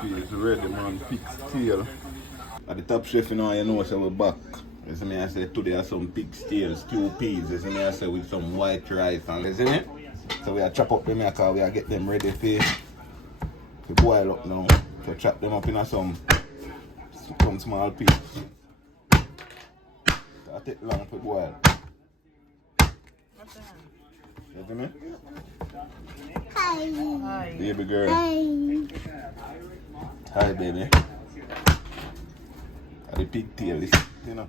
peas ready, man. Pigstail. At the top chef, you know, so we're back. You see me, I say today are some pigstail, stew peas. You see me, I say with some white rice. And you see me? So we are chop up them here because we are get them ready for boil up now. So chop them up in some small pieces. That take long to boil. You see me? Hi. Baby girl. Hi. Hi, baby. The pigtail is, you know.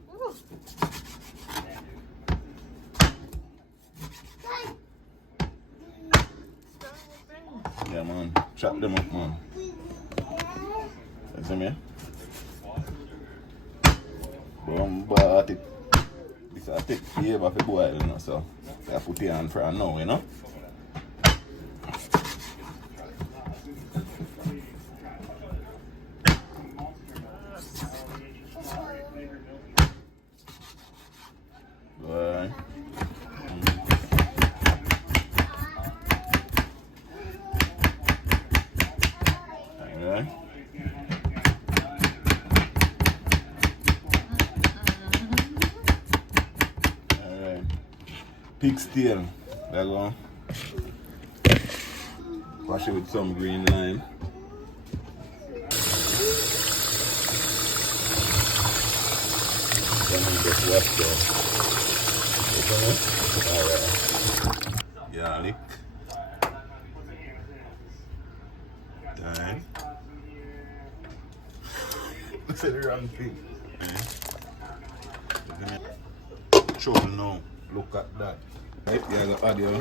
Yeah, man. Chop them up, man. You see me? But this will take forever for boil, you know, so I put it on for now, you know. Alright. Alright. Alright. Pigstail. There you go. Wash it with some green lime. Then we just wash the alright. Garlic. Thyme. Look at the wrong thing. Trouble now. Look at that. Right, you have to add your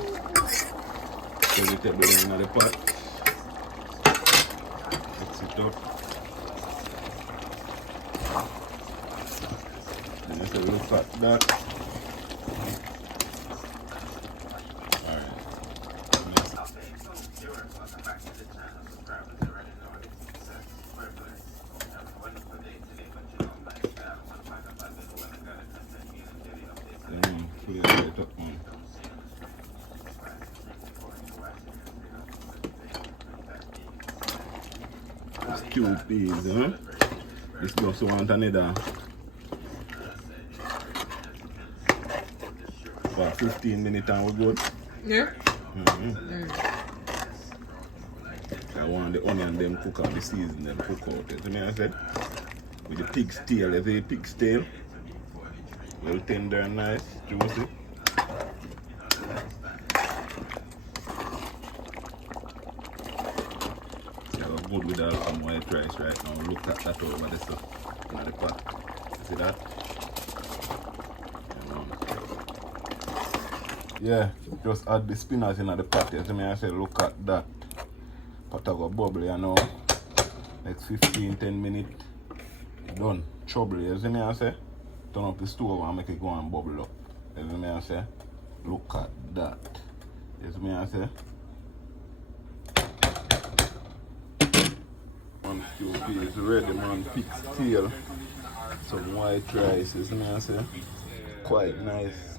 vegetable in the pot. Mix it up. And just look at that. Stew peas, huh? This just want another about 15 minutes and we're good. Yeah? I want the onion them cook out, the season them cook out. You see me I said? With the pigstail, you see the pigstail? Well tender and nice, juicy. Good with all some white rice right now. Look at that over the stuff in the pot. See that? Yeah, just add the spinach in the pot. You see me I say look at that. Pot go bubble, you know. Next 15-10 minutes. Done. Trouble, you see me I say? Turn up the stove and make it go and bubble up. You see me I say? Look at that. You see me I say? Stew peas ready, man. Pigstail, some white rice, isn't it? Quite nice.